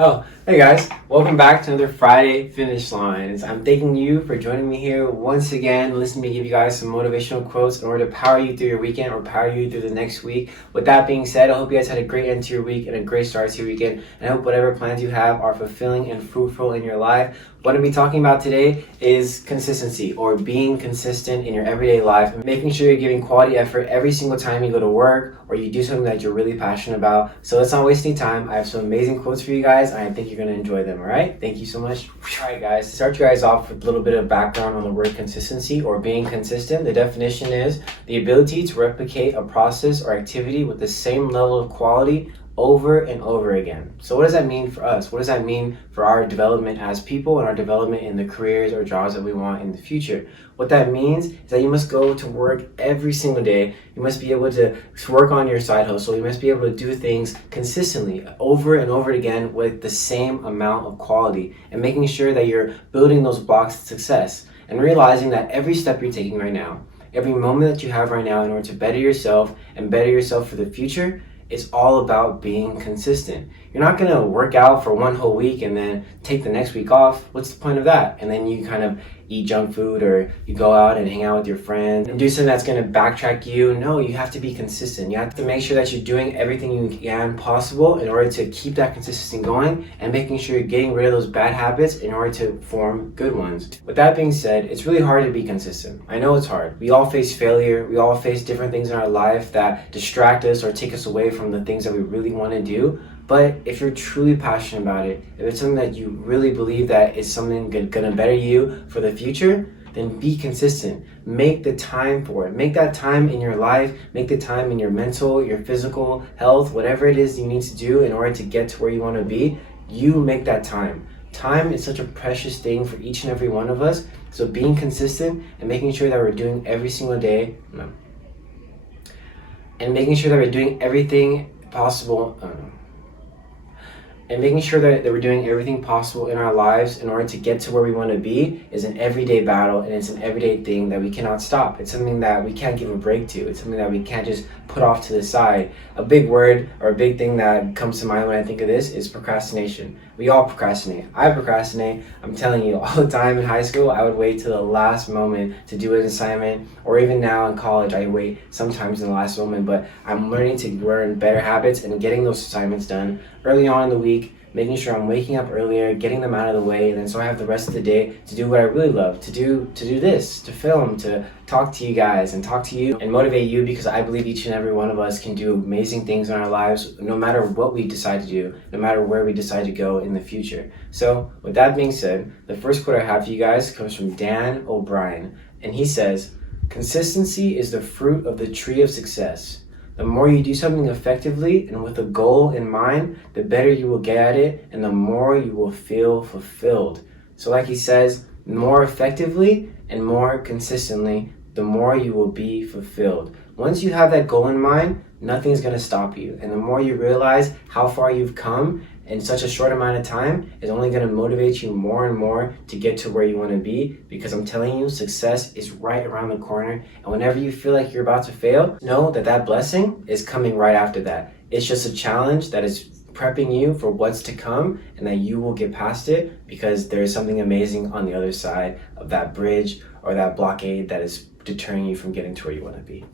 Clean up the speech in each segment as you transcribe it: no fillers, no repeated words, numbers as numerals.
Oh, hey guys, welcome back to another Friday Finish Lines. I'm thanking you for joining me here once again. Listen to me give you guys some motivational quotes in order to power you through your weekend or power you through the next week. With that being said, I hope you guys had a great end to your week and a great start to your weekend. And I hope whatever plans you have are fulfilling and fruitful in your life. What I'm going to be talking about today is consistency, or being consistent in your everyday life and making sure you're giving quality effort every single time you go to work or you do something that you're really passionate about. So let's not waste any time. I have some amazing quotes for you guys and I think you're going to enjoy them, alright? Thank you so much. Alright guys, to start you guys off with a little bit of background on the word consistency or being consistent. The definition is the ability to replicate a process or activity with the same level of quality over and over again. So what does that mean for us? What does that mean for our development as people and our development in the careers or jobs that we want in the future? What that means is that you must go to work every single day. You must be able to work on your side hustle. You must be able to do things consistently over and over again with the same amount of quality and making sure that you're building those blocks of success and realizing that every step you're taking right now, every moment that you have right now in order to better yourself and better yourself for the future, it's all about being consistent. You're not going to work out for one whole week and then take the next week off. What's the point of that? And then you kind of eat junk food or you go out and hang out with your friends and do something that's going to backtrack you. No, you have to be consistent. You have to make sure that you're doing everything you can possible in order to keep that consistency going and making sure you're getting rid of those bad habits in order to form good ones. With that being said, it's really hard to be consistent. I know it's hard. We all face failure. We all face different things in our life that distract us or take us away from the things that we really want to do. But if you're truly passionate about it, if it's something that you really believe that is something gonna better you for the future, then be consistent. Make the time for it. Make that time in your life, make the time in your mental, your physical health, whatever it is you need to do in order to get to where you want to be, you make that time. Time is such a precious thing for each and every one of us. So being consistent and making sure that we're doing every single day, and making sure that we're doing everything possible, and making sure that we're doing everything possible in our lives in order to get to where we want to be is an everyday battle, and it's an everyday thing that we cannot stop. It's something that we can't give a break to. It's something that we can't just put off to the side. A big word or a big thing that comes to mind when I think of this is procrastination. We all procrastinate. I procrastinate. I'm telling you, all the time in high school, I would wait till the last moment to do an assignment, or even now in college, I wait sometimes in the last moment, but I'm learning to learn better habits and getting those assignments done early on in the week, making sure I'm waking up earlier, getting them out of the way, and then so I have the rest of the day to do what I really love, to do this, to film, to talk to you guys and talk to you and motivate you, because I believe each and every one of us can do amazing things in our lives no matter what we decide to do, no matter where we decide to go in the future. So with that being said, the first quote I have for you guys comes from Dan O'Brien, and he says, "Consistency is the fruit of the tree of success. The more you do something effectively and with a goal in mind, the better you will get at it and the more you will feel fulfilled." So like he says, more effectively and more consistently, the more you will be fulfilled. Once you have that goal in mind, nothing is going to stop you. And the more you realize how far you've come in such a short amount of time, is only going to motivate you more and more to get to where you want to be, because I'm telling you, success is right around the corner. And whenever you feel like you're about to fail, know that that blessing is coming right after that. It's just a challenge that is prepping you for what's to come, and that you will get past it, because there is something amazing on the other side of that bridge or that blockade that is deterring you from getting to where you want to be.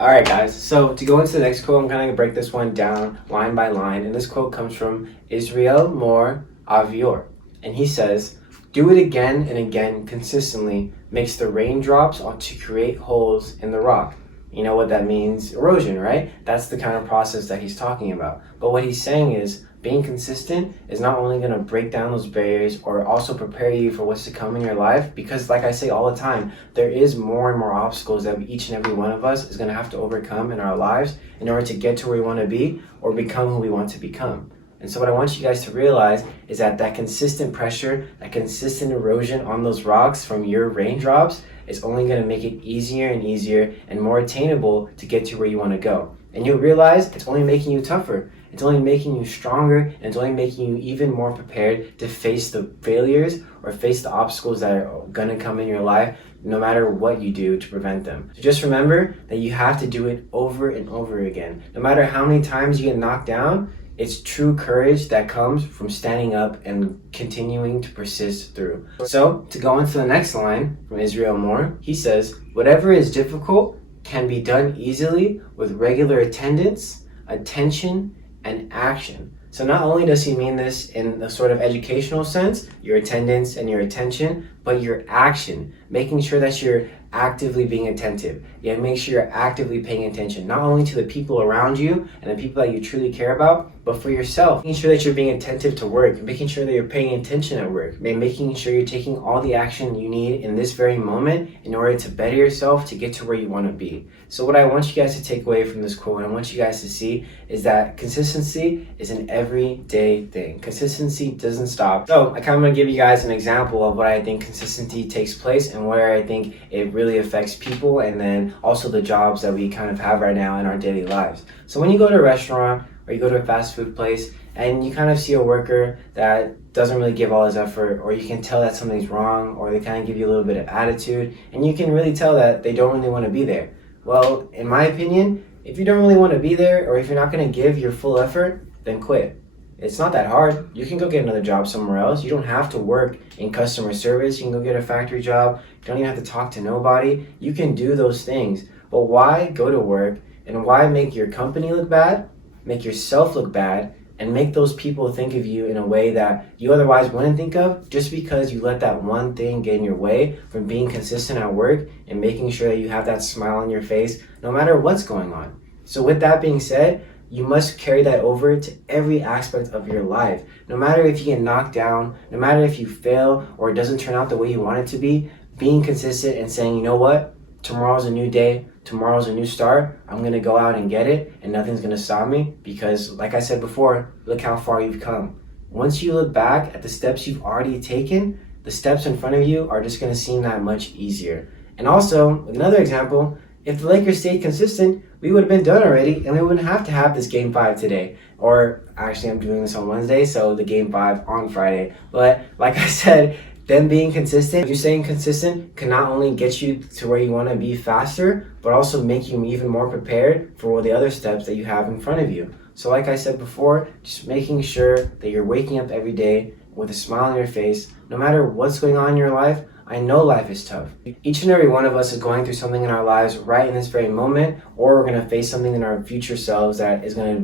Alright guys, so to go into the next quote, I'm going to break this one down line by line, and this quote comes from Israel Moore Avior, and he says, "Do it again and again consistently makes the raindrops ought to create holes in the rock." You know what that means? Erosion, right? That's the kind of process that he's talking about. But what he's saying is, being consistent is not only going to break down those barriers or also prepare you for what's to come in your life, because like I say all the time, there is more and more obstacles that each and every one of us is going to have to overcome in our lives in order to get to where we want to be or become who we want to become. And so what I want you guys to realize is that that consistent pressure, that consistent erosion on those rocks from your raindrops is only going to make it easier and easier and more attainable to get to where you want to go. And you'll realize it's only making you tougher. It's only making you stronger, and it's only making you even more prepared to face the failures or face the obstacles that are going to come in your life, no matter what you do to prevent them. So just remember that you have to do it over and over again. No matter how many times you get knocked down, It's true courage that comes from standing up and continuing to persist through. So, to go on to the next line from Israel Moore, he says, "Whatever is difficult can be done easily with regular attendance, attention, and action." So not only does he mean this in the sort of educational sense, your attendance and your attention, but your action, making sure that you're actively being attentive. Yeah, make sure you're actively paying attention, not only to the people around you and the people that you truly care about, but for yourself. Making sure that you're being attentive to work, making sure that you're paying attention at work, making sure you're taking all the action you need in this very moment in order to better yourself to get to where you want to be. So what I want you guys to take away from this quote, and I want you guys to see, is that consistency is an everyday thing. Consistency doesn't stop. So I kind of want to give you guys an example of what I think consistency takes place and where I think it really affects people, and then also the jobs that we kind of have right now in our daily lives. So when you go to a restaurant or you go to a fast food place and you kind of see a worker that doesn't really give all his effort, or you can tell that something's wrong, or they kind of give you a little bit of attitude, and you can really tell that they don't really want to be there. Well, in my opinion, if you don't really want to be there, or if you're not going to give your full effort, then quit. It's not that hard. You can go get another job somewhere else. You don't have to work in customer service. You can go get a factory job. You don't even have to talk to nobody. You can do those things. But why go to work, and why make your company look bad, make yourself look bad, and make those people think of you in a way that you otherwise wouldn't think of, just because you let that one thing get in your way from being consistent at work and making sure that you have that smile on your face no matter what's going on. So with that being said, you must carry that over to every aspect of your life. No matter if you get knocked down, no matter if you fail or it doesn't turn out the way you want it to be, being consistent and saying, you know what, tomorrow's a new day, tomorrow's a new start, I'm going to go out and get it, and nothing's going to stop me, because like I said before, look how far you've come. Once you look back at the steps you've already taken, the steps in front of you are just going to seem that much easier. And also, another example, if the Lakers stayed consistent, we would have been done already, and we wouldn't have to have this Game 5 today. Or, actually, I'm doing this on Wednesday, so the Game 5 on Friday. But, like I said, them being consistent, you staying consistent can not only get you to where you want to be faster, but also make you even more prepared for all the other steps that you have in front of you. So like I said before, just making sure that you're waking up every day with a smile on your face, no matter what's going on in your life. I know life is tough. Each and every one of us is going through something in our lives right in this very moment, or we're going to face something in our future selves that is going to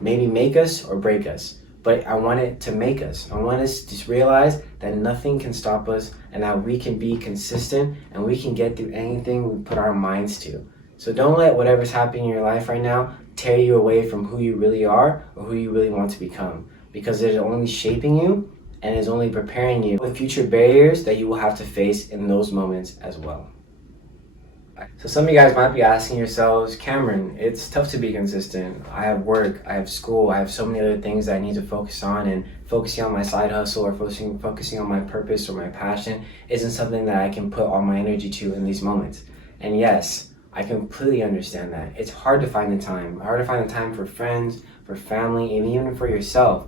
maybe make us or break us. But I want it to make us. I want us to realize that nothing can stop us, and that we can be consistent and we can get through anything we put our minds to. So don't let whatever's happening in your life right now tear you away from who you really are or who you really want to become, because it is only shaping you and is only preparing you with future barriers that you will have to face in those moments as well. So some of you guys might be asking yourselves, Cameron, it's tough to be consistent. I have work, I have school, I have so many other things that I need to focus on, and focusing on my side hustle or focusing on my purpose or my passion isn't something that I can put all my energy to in these moments. And yes, I completely understand that. It's hard to find the time. Hard to find the time for friends, for family, and even for yourself.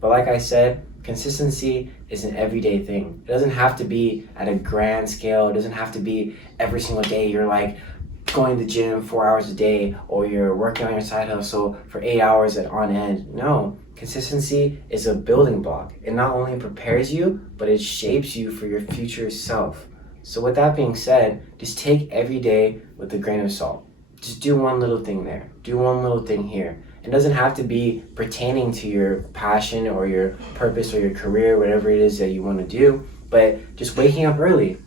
But like I said, consistency is an everyday thing. It doesn't have to be at a grand scale. It doesn't have to be every single day you're like going to the gym 4 hours a day, or you're working on your side hustle for 8 hours on end. No, consistency is a building block. It not only prepares you, but it shapes you for your future self. So with that being said, just take every day with a grain of salt. Just do one little thing there. Do one little thing here. It doesn't have to be pertaining to your passion or your purpose or your career, whatever it is that you want to do, but just waking up early,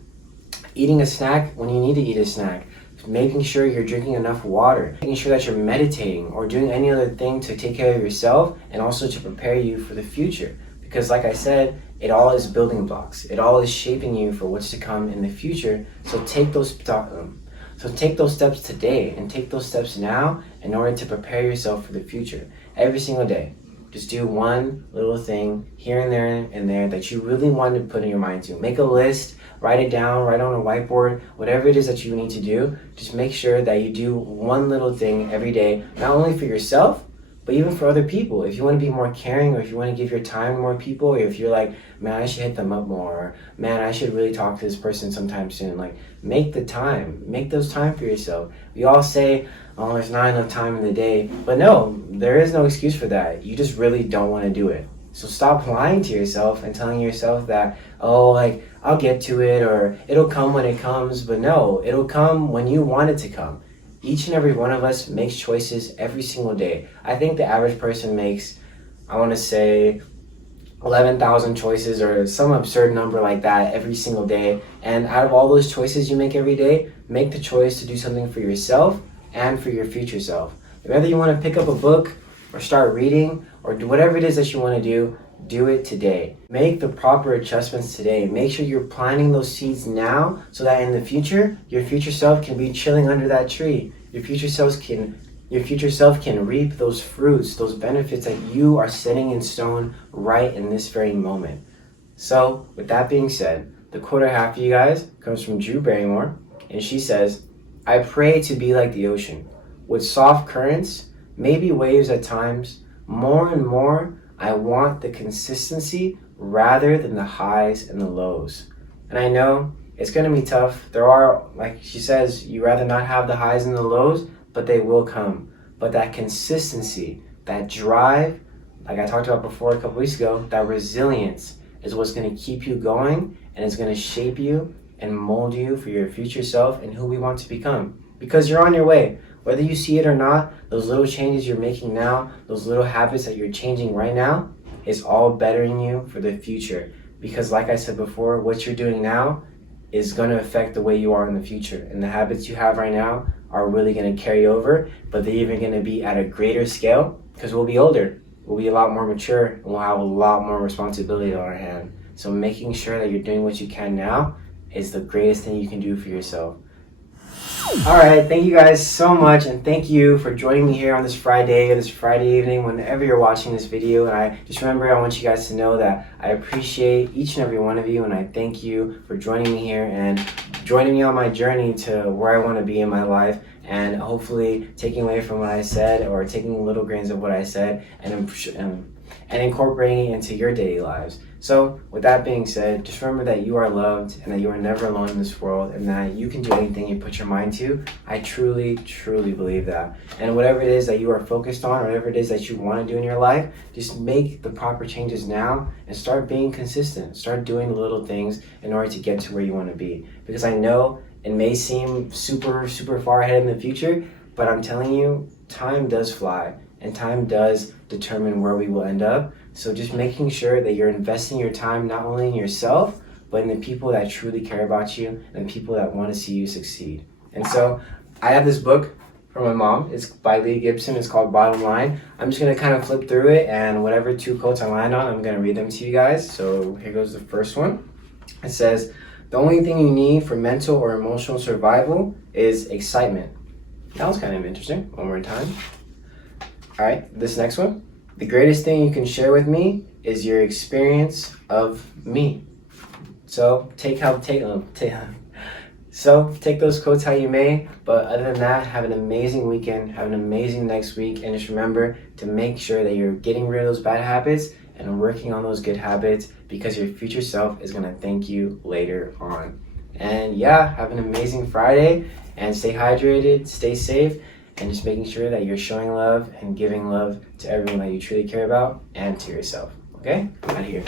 eating a snack when you need to eat a snack, making sure you're drinking enough water, making sure that you're meditating or doing any other thing to take care of yourself and also to prepare you for the future. Because like I said, it all is building blocks. It all is shaping you for what's to come in the future. So take those steps today and take those steps now in order to prepare yourself for the future. Every single day, just do one little thing here and there that you really want to put in your mind to. Make a list, write it down, write on a whiteboard, whatever it is that you need to do. Just make sure that you do one little thing every day, not only for yourself, But even for other people, if you want to be more caring, or if you want to give your time to more people, or if you're like, man, I should hit them up more, or man, I should really talk to this person sometime soon, like, make the time. Make those time for yourself. We all say, oh, there's not enough time in the day. But no, there is no excuse for that. You just really don't want to do it. So stop lying to yourself and telling yourself that, oh, like, I'll get to it, or it'll come when it comes. But no, it'll come when you want it to come. Each and every one of us makes choices every single day. I think the average person makes, I want to say, 11,000 choices or some absurd number like that every single day. And out of all those choices you make every day, make the choice to do something for yourself and for your future self. Whether you want to pick up a book or start reading or do whatever it is that you want to do it today. Make the proper adjustments today. Make sure you're planting those seeds now so that in the future, your future self can be chilling under that tree. Your future self can reap those fruits, those benefits that you are setting in stone right in this very moment. So, with that being said, the quote I have for you guys comes from Drew Barrymore, and she says, I pray to be like the ocean, with soft currents, maybe waves at times. More and more, I want the consistency rather than the highs and the lows. And I know it's going to be tough. There are, like she says, you rather not have the highs and the lows, but they will come. But that consistency, that drive, like I talked about before a couple weeks ago, that resilience is what's going to keep you going, and it's going to shape you and mold you for your future self and who we want to become. Because you're on your way. Whether you see it or not, those little changes you're making now, those little habits that you're changing right now, is all bettering you for the future. Because like I said before, what you're doing now is going to affect the way you are in the future. And the habits you have right now are really going to carry over, but they're even going to be at a greater scale because we'll be older. We'll be a lot more mature, and we'll have a lot more responsibility on our hand. So making sure that you're doing what you can now is the greatest thing you can do for yourself. Alright, thank you guys so much, and thank you for joining me here on this Friday or this Friday evening, whenever you're watching this video. And I just remember, I want you guys to know that I appreciate each and every one of you, and I thank you for joining me here and joining me on my journey to where I want to be in my life, and hopefully taking away from what I said or taking little grains of what I said and incorporating it into your daily lives. So with that being said, just remember that you are loved and that you are never alone in this world, and that you can do anything you put your mind to. I truly, truly believe that. And whatever it is that you are focused on, or whatever it is that you want to do in your life, just make the proper changes now and start being consistent. Start doing the little things in order to get to where you want to be. Because I know it may seem super, super far ahead in the future, but I'm telling you, time does fly, and time does determine where we will end up. So just making sure that you're investing your time not only in yourself, but in the people that truly care about you and people that want to see you succeed. And so I have this book from my mom. It's by Lee Gibson. It's called Bottom Line. I'm just going to kind of flip through it, and whatever two quotes I land on, I'm going to read them to you guys. So here goes the first one. It says, the only thing you need for mental or emotional survival is excitement. That was kind of interesting. One more time. All right, this next one. The greatest thing you can share with me is your experience of me. So take those quotes how you may, but other than that, have an amazing weekend, have an amazing next week, and just remember to make sure that you're getting rid of those bad habits and working on those good habits, because your future self is gonna thank you later on. And yeah, have an amazing Friday, and stay hydrated, stay safe, and just making sure that you're showing love and giving love to everyone that you truly care about and to yourself. Okay? Out of here.